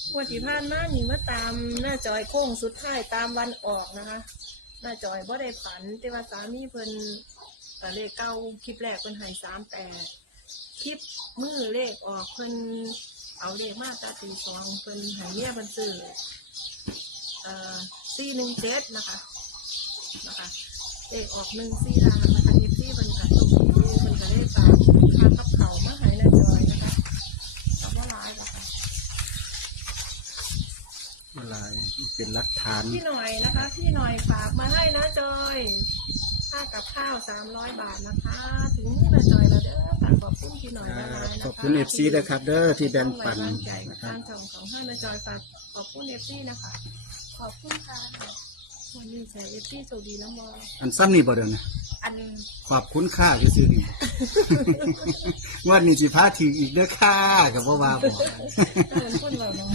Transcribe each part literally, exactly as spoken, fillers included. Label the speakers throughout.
Speaker 1: วันที่ผ่านมานี่มาตามหน้าจอยโค้งสุดท้ายตามวันออกนะคะหน้าจอยบ่ได้ฝันแต่ว่าสามีเพิ่นแต่เลขเก้าคลิปแรกเพิ่นให้สามแปดคลิปมือเลขออกเพิ่นเอาเลขมาตาตีสองเพิ่นให้เมียเพิ่นซื้อเอ่อสี่หนึ่งเจ็ดนะคะนะคะเลขออกหนึ่งสี่ล้านนะคะเอฟซีเพิ่นก็ส่งดูเพิ่นก็ได้ฝากค่ากับเขาวมาให้หน้าจอยนะคะแต่ว่าร้ายนะคะ
Speaker 2: อะไรเป็นหลักฐาน
Speaker 1: พี่หน่อยนะคะพี่หน่อยฝากมาให้นะจอยค่ากับข้าวสามร้อยบาทนะคะถึงนี่นะจอยแล้วเด้อฝากขอบคุณพี่หน่อยนะคะ
Speaker 2: ขอบคุณเอฟซีนะครับเด้อที่แบ่งปัน
Speaker 1: ใจ
Speaker 2: นะครับ
Speaker 1: ทางช่องของห้านะจอยฝากขอบคุณเอฟซีนะคะขอบคุณค่ะวันนี้ใส่เอฟซีโชคดีนะมอ
Speaker 2: อันซ้ำนี่บ่เดินนะ
Speaker 1: อัน
Speaker 2: ขอบคุณค่าจะซื้อนี่ งวันนี้สิพาถืออีกเด้อค่ากับว่าว่าบ่
Speaker 1: เออคนเราเนาะ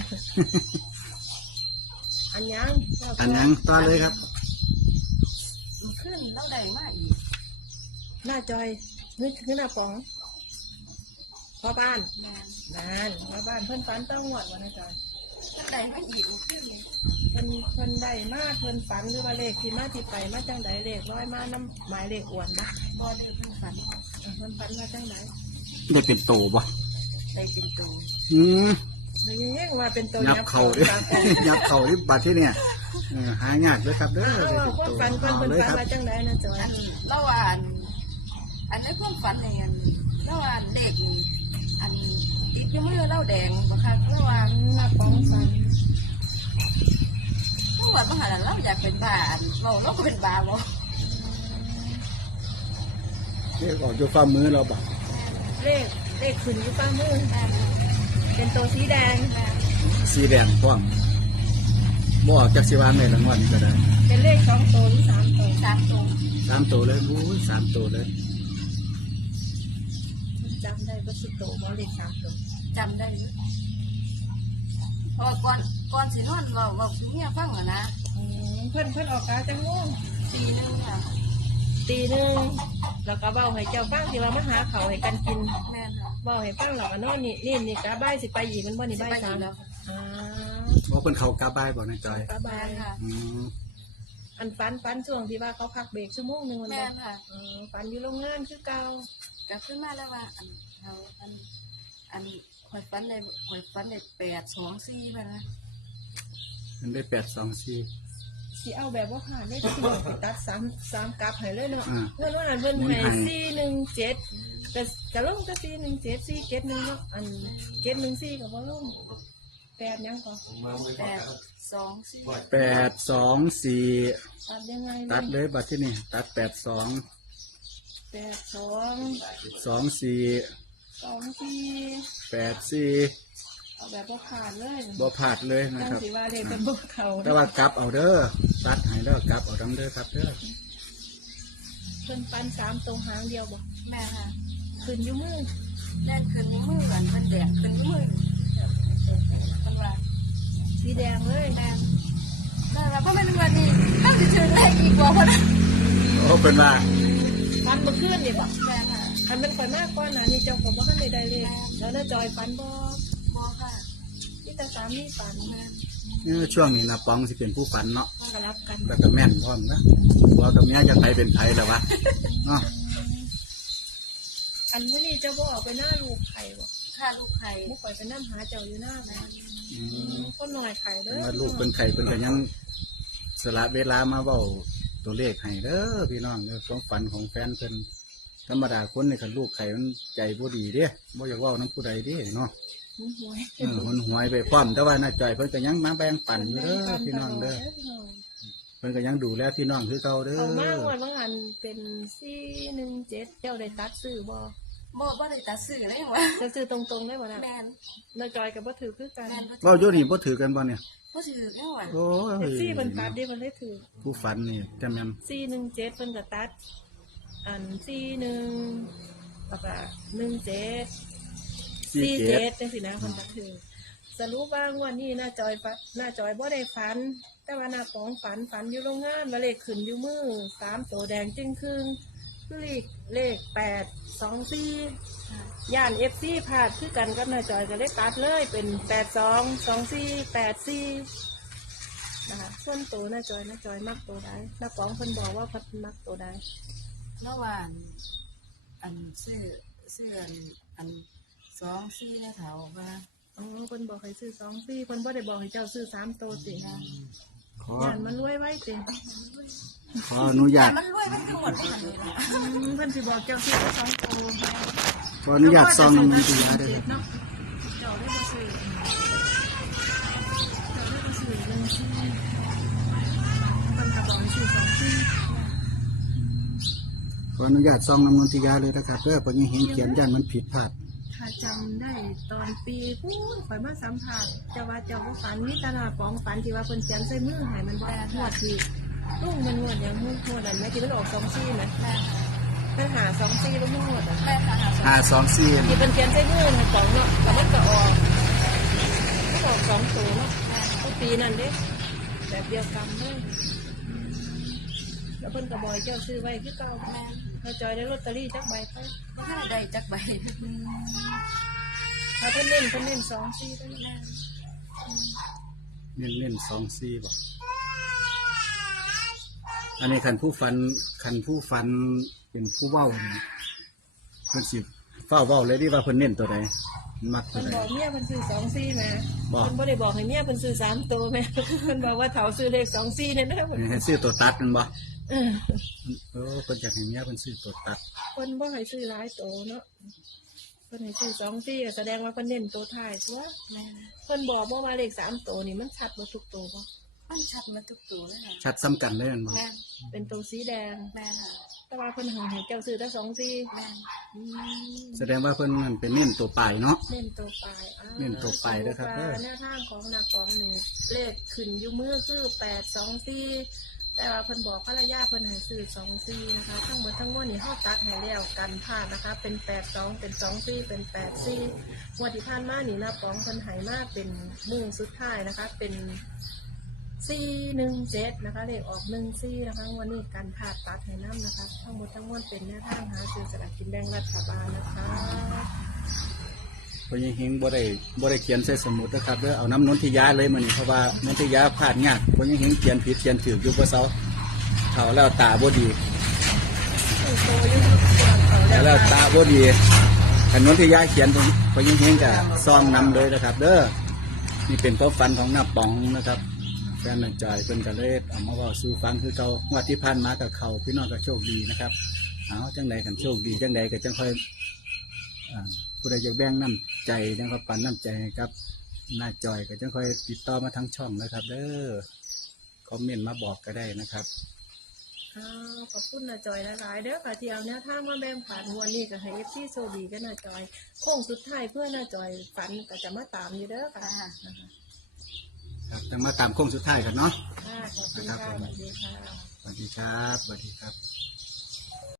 Speaker 1: อันยัง
Speaker 2: อันยังต่อเลยครับ
Speaker 1: ขึ้นเล่าใดมากอีกหน้าจอยนึกถึงหน้าป๋องพ่อบ้านนานพ่อบ้านเพิ่นฝันต้องหวดวันนะจอยเพิ่นใดไม่อีกขึ้นเลยเพิ่นเพิ่นใดมากเพิ่นฝันหรือว่าเลขที่มาที่ไปมาจังใดเลขร้อยมาน้ำหมายเลขอ้วนนะพอเลขเพิ่นฝันเพิ่นฝันมาจังใด
Speaker 2: ได้เป็นโตบ่
Speaker 1: ได้เป็นตัว
Speaker 2: อืม
Speaker 1: เลยยังว่าเป็นตัว
Speaker 2: ยับเข่าเด้อ ยับเข่าที่บัดที่เนี่ยเออหายากเลยครับเด้อ
Speaker 1: อ้าว
Speaker 2: ได้เป็น
Speaker 1: คน
Speaker 2: โต
Speaker 1: ฝันเพิ่น
Speaker 2: เอา
Speaker 1: เพิ่น
Speaker 2: เลย
Speaker 1: ฝัน
Speaker 2: ครับ
Speaker 1: มาจังใดนะจอย
Speaker 3: อันระหว่างอันได้ความฝันในอันระหว่างเด็กนี่อันติดอยู่มือเล่าแดงบ่ค่ะระหว่าง
Speaker 1: หน้าป๋องฝัน
Speaker 3: ทั้งหมดมหาลัยเราอยากเป็นบ้าอันเราเราก็เป็นบ้าบ่
Speaker 2: เรียกออกอยู่ฝ่ามือเราบ่
Speaker 1: เลขเลขขึ้นอยู่ป้ามือเป็นตัวสีแดง
Speaker 2: สีแดงพร้อมบ่ออกจากสิวานในรางวัลก็ได้
Speaker 1: เป็นเลขสองตัวหรือสามตัว
Speaker 3: สามตัว
Speaker 2: สามตัวเลยอู้ยสามตัวเลย
Speaker 1: จำได้ก็สิบตัวบ่เลขสามตัว
Speaker 3: จำได้อยู่เพราะว่าก่อนก่อนสินอนเราเราเมียฟังอะนะ
Speaker 1: อืมเพื่อนเพื่อนออกกาจังง่วง
Speaker 3: ปีหนึงค่ะ
Speaker 1: ตีหนึ่งแล้วก็เบาให้เจ้าฟังที่ว่ามาหาเขาวให้กันกิน
Speaker 3: แม่นค่ะ
Speaker 1: เบาให้ฟังแล้วก็นอนนี่นี่นี่กะบ่ายสิไปอีกมันบ่นี่บ่ายสาม
Speaker 3: สิไปอีกแล้ว
Speaker 1: อ่า
Speaker 2: เพราะเพิ่นเขากาบายบ่ในจอย
Speaker 1: กะบ่า
Speaker 3: แม่
Speaker 1: ย
Speaker 3: นค่ะ
Speaker 2: อืม
Speaker 1: อันฟันฟันช่วงที่ว่าเขาพักเบรกชั่วโมงหนึงมัน
Speaker 3: แม่
Speaker 1: บ่
Speaker 3: นค่ะ
Speaker 1: อืมฟันอยู่โรงงานคือเก่า
Speaker 3: ก็ขึ้นมาแล้วว่าอันเขาอันอันข่อยฝันได้ข่อยฝันได้แปดสองสี่ไปนะ
Speaker 2: มันได้แปดสองสี่
Speaker 1: สิเอาแบบว่าผ่านได้ที่ไปตัดสามสามกลับให้เลยเนาะ
Speaker 2: อ่า
Speaker 1: เพื่อนว่าอันเพิ่น
Speaker 2: หมุน
Speaker 1: ให้
Speaker 2: ให้
Speaker 1: สี่หนึ่งเจ็ดแต่จะลงก็สี่หนึ่งเจ็ดสี่เจ็ดหนึ่งเนาะอันเจ็ดหนึ่งสี่ก็บ่ลงแปดยังก่อน
Speaker 3: แปดสองสี่
Speaker 2: แปดสองสี่
Speaker 1: ตัดยังไง
Speaker 2: ตัดเลยบัดที่นี่ตัดแปดสอง
Speaker 1: แปดสอง
Speaker 2: สองสี่
Speaker 1: สองสี่
Speaker 2: แปดสี่
Speaker 1: เอาแบบว่าผ่านเลย
Speaker 2: บ่พลาดเลยนะ
Speaker 1: ตั้ง
Speaker 2: ครับ
Speaker 1: สีว่าเลยเป็นบ่เขา
Speaker 2: แต่ว่ากลับเอาเด้อตัดให้เด้อกลับเอาดำเด้อครับเด้อ
Speaker 1: เพิ่นปันสามตรงหางเดียวบ่
Speaker 3: แม่ค่ะ
Speaker 1: ขึ้นอยู่มือ
Speaker 3: แล่นขึ้นในมือกันเป็นแดงขึ้นในมือเป็นว่า
Speaker 1: สีแดงเลย
Speaker 3: แม่แม่ว่าเพราะมันวันนี้ถ้าจะเจออะไรอีกว่าพอนะ
Speaker 2: โอ้เป็นว่า
Speaker 1: ฟันเมื่อคืนนี่บ่
Speaker 3: แม่ค่ะ
Speaker 1: คันมันข่อยมากกว่านะนี่เจ้าก็บ่ทันได้ได้เลยแล้วน่าจอยฟันบ่
Speaker 3: บอกค่ะ
Speaker 1: นี่แต่สามีฟัน
Speaker 3: แม่
Speaker 2: เออช่วงนี้นะปองสิเป็นผู้ฝันเนาะ
Speaker 1: ก็รับกัน
Speaker 2: แล้วก็แม่นพร้อมนะว่ากับเมียจะไปเป็นไผแต่ว่าเนาะ
Speaker 1: อันมื้อนี้เจ้าบ่ออกไปหน้าลูกไข่บ่
Speaker 3: ฆ่าลูกไข่
Speaker 1: บ่ข่อยไปนำหาเจ้าอยู่หน้าแม่
Speaker 2: อืม
Speaker 1: คนน้อยไข่เด้อ
Speaker 2: ว่าลูกเป็นไข่เป็นก็ยังสละเวลามาเว้าตัวเลขให้เด้อพี่น้องเด้อความฝันของแฟนเพิ่นธรรมดาคนนี่คันลูกไข่มันใจบ่ดีเด้บ่อยากเว้านํผู้ใดเด้เนาะ
Speaker 1: หวย
Speaker 2: เออมันหวยไปพร้อมแต่ว่าน้าจ่อยเพิ่นก็ยังมาแบ่งปันอยู่เด้อพี่น้องเด้อเพิ่นก็ยังดูแลพี่น้องคือเก่าเด้อ
Speaker 1: เอามากว่าบางอันเป็นสี่หนึ่งเจ็ดเจ้าได้ตัดซื้อบ่
Speaker 3: บ่บ่ได้ตัดสื่อเลยว่า
Speaker 1: จะซื้อตรงๆได้บ่ล่ะ
Speaker 3: แม่น
Speaker 1: น้าจอยก็บ่ถือคือกัน
Speaker 3: แม่น
Speaker 2: เว้าอยู่นี่บ่ถือกันบ่เนี่ย
Speaker 3: บ่ถือเลยว่า
Speaker 2: โอ้
Speaker 1: แท็ก
Speaker 2: ย
Speaker 1: ซี่เพิ่นตัดเด้เพิ่นเลยถือ
Speaker 2: ผู้ฝันนี่จำแม่น
Speaker 1: สี่หนึ่งเจ็ดเพิ่นก็ตัด อันสี่หนึ่งแล้วก็หนึ่งเจ็ด
Speaker 2: สี่
Speaker 1: สี่
Speaker 2: เจ็
Speaker 1: เจ็
Speaker 2: ด
Speaker 1: ดจังซี่นะเพิ่นตัดถือสรุปว่างวดนี้หน้าจอยฝันหน้าจอยบ่ได้ฝัน แต่ว่าหน้าของฝันฝันอยู่โรงงานว่าเลขขึ้นอยู่มือสามโตแดงจึงครึ่งเลขเลขแปดสองสี่ย่านเอฟซีพลาดคือกันกับหน้าจอยก็เลยตัดเลยเป็นแปดสองสองสี่แปดสี่นะคะส่วนตัวหน้าจอยหน้าจอยมักตัวใดหน้าป๋องเพิ่นบอกว่าเพิ่นมักตัวใด
Speaker 3: เมื่อวานอันซื้อซื้ออันอันสองสี่ในแถวว่า
Speaker 1: อ๋อเพิ่นบอกให้ซื้อสองสี่เพิ่นบ่ได้บอกให้เจ้าซื้อสามตัวสิ
Speaker 3: นะ
Speaker 2: ขอย่
Speaker 1: านมันรวยไว้สิ
Speaker 2: ขออนุญา
Speaker 3: แต่
Speaker 2: ต
Speaker 3: มันรวยมันคือหมดไม่ทันเลยนะ
Speaker 1: อืมเพิ่นสิบอกเจ้าซื้อแค่สองตัว
Speaker 2: ขออนุญาตซองน้ำมันตียาด้วยครับ
Speaker 1: เนาะเจ้าได้บ่ซื้อเจ้าได้บ่ซื้อหนึ่งสี่เพิ่นก็บอกให้ซื้อสองสี่
Speaker 2: ขออนุญาตซองน้ำมันตียาเลยนะครับเพื่อพอยังเห็นเขียนย่านมันผิดพลาด
Speaker 1: ถ้าจำได้ตอนปีพูนข่อยมาสัมผัสเจ้าว่าเจ้าว่าฝันมีตาหนาป๋องฝันที่ว่าเพิ่นเขียนใส่มือให้มันบ่งวดที่ลุงมันงวดอย่างงวดงวดนั้นแม่ที่มันออกสองซี่นะ
Speaker 3: แม่
Speaker 1: ไปหาสองซี่แล้วมันงวดอ่ะ
Speaker 3: แม่ค่ะหา
Speaker 2: ห้าสองสี่
Speaker 1: ที่เป็นเขียนใส่มือให้ป๋องเนาะแล้วมันก็ออกมันออกสองตัวเนาะทุกปีนั่นเด้แบบเดียวกันเลยแล้วเพิ่นก็บอยเจ้าซื้อไว้คือเก่า
Speaker 3: แม่
Speaker 1: ถ้าจอยได้ลอตเตอรี่จักใบไป
Speaker 3: ไม่ให้ได้จักใบ
Speaker 1: ถ้าเพิ่นเล่นเพิ่นเล่นสองซี่เท่านั้น
Speaker 2: เน้นเน้นสองสี่บ่อันนี้ขันผู้ฟันขันผู้ฟันเป็นผู้เว้านี่เพิ่นสิเฝ้าเว้าเลยดิว่าเพิ่นเน้นตัวใดมักตั
Speaker 1: เพิ่
Speaker 2: วน ใด
Speaker 1: บอกเมียเพิ่นซื้อสองซี่แหม่
Speaker 2: บอก
Speaker 1: เพิ่นบ่ได้บอกให้เมียเพิ่นซื้อสามตัวแหม่ เพิ่นบอกว่าเฒ่าซื้อเลขสองซี่เนี่ยนะ
Speaker 2: ให้ซื้อตัวตัดนั่นบ่
Speaker 1: เออ
Speaker 2: เออเพิ่นอยากให้เมียเพิ่นซื้อตัวตัด
Speaker 1: เพิ่นบ่ให้ซื้อหลายตัวเนาะเพิ่นให้ซื้อสองซี่ก็แสดงว่าเพิ่นเน้นตัวท้ายตัว
Speaker 3: แม่
Speaker 1: เพิ่นบอกว่ามาเลขสามตัวนี่มันชัดบ่ทุกตัวบ่
Speaker 3: มันชัดมาทุกตัวเลยค่ะ
Speaker 2: ชัดซ้ำกันเลยนั่นบ่
Speaker 3: แม่
Speaker 1: เป็นตัวสีแดง
Speaker 3: แม่ค่ะ
Speaker 1: แต่ว่าเพิ่นให้เจ้าซื้อแต่สองซี่
Speaker 3: แม่
Speaker 1: อืม
Speaker 2: แสดงว่าเพิ่นนั่นเป็นเน้นตัวปลายเนาะ
Speaker 1: เน้นตัวปลายอ่า
Speaker 2: เน้นตัวปลายเด้อครับเด้อ
Speaker 1: หน้าทางของนักของนี่เลขขึ้นอยู่มือคือแปดสองซี่แต่ว่าเพิ่นบอกภรรยาเพิ่นให้ซื้อสองซี่นะคะ ทั้งหมดทั้งมวลนี่เฮาตัดให้แล้วกันพลาดนะคะ เป็นแปดสองเป็นสองซี่เป็นแปดซี่งวดที่ผ่านมานี่นะป๋องเพิ่นให้มาเป็นมือสุดท้ายนะคะ เป็นสี่หนึ่งเจ็ดนะคะเลขออกหนึ่งซี่นะคะวันนี้การพลาดตัดให้น้ำนะคะ ทั้งหมดทั้งมวลเป็นแนวทางหาซื้อสลากกินแบ่งรัฐบาลนะคะ
Speaker 2: เพราะยังเฮงบ่ได้บ่ได้เขียนใส่สมุดนะครับเด้อเอาน้ำนนทิยาเลยมื้อนี้เพราะว่านนทิยาพลาดยากเพราะยังเฮงเขียนผิดเขียนถูกอยู่บ่เซาเฒ่าแล้วตาบ่ดีแล้วตาบ่ดีคันนนทิยาเขียนตรงเพราะยังเฮงก็ซ่อมนำเลยนะครับ เด้อนี่เป็นความฝันของหน้าป๋องนะครับแฟนนันจอยเพิ่นก็เลยเอามาเว้าสู่ฟังคือเก่างวดที่ผ่านมากับเขาพี่น้องก็โชคดีนะครับเอาจังใดกันโชคดีจังใดก็จังค่อยอ่า ผู้ใดอยากแบ่งน้ำใจนะครับปันน้ำใจให้ครับหน้าจอยก็จะค่อยติดต่อมาทางช่องนะครับ เด้อคอมเมนต์มาบอกก็ได้นะครับ
Speaker 1: อ่าขอบคุณนะจอยหลายๆเด้อค่ะที่เอาเนี่ยถ้ามาแบ่งผ่านวันนี้ก็ให้เอฟซีโชคดีกันนะจอยโค้งสุดท้ายเพื่อนนะจอยฝันก็จะมาตามอยู่เด้อค่ะนะคะ
Speaker 2: ครับจะมาตามโค้งสุดท้ายกันเนาะ
Speaker 1: ค่ะขอบคุณค่ะสวัสดีค่ะ
Speaker 2: สวัสดีครับสวัสดีครับ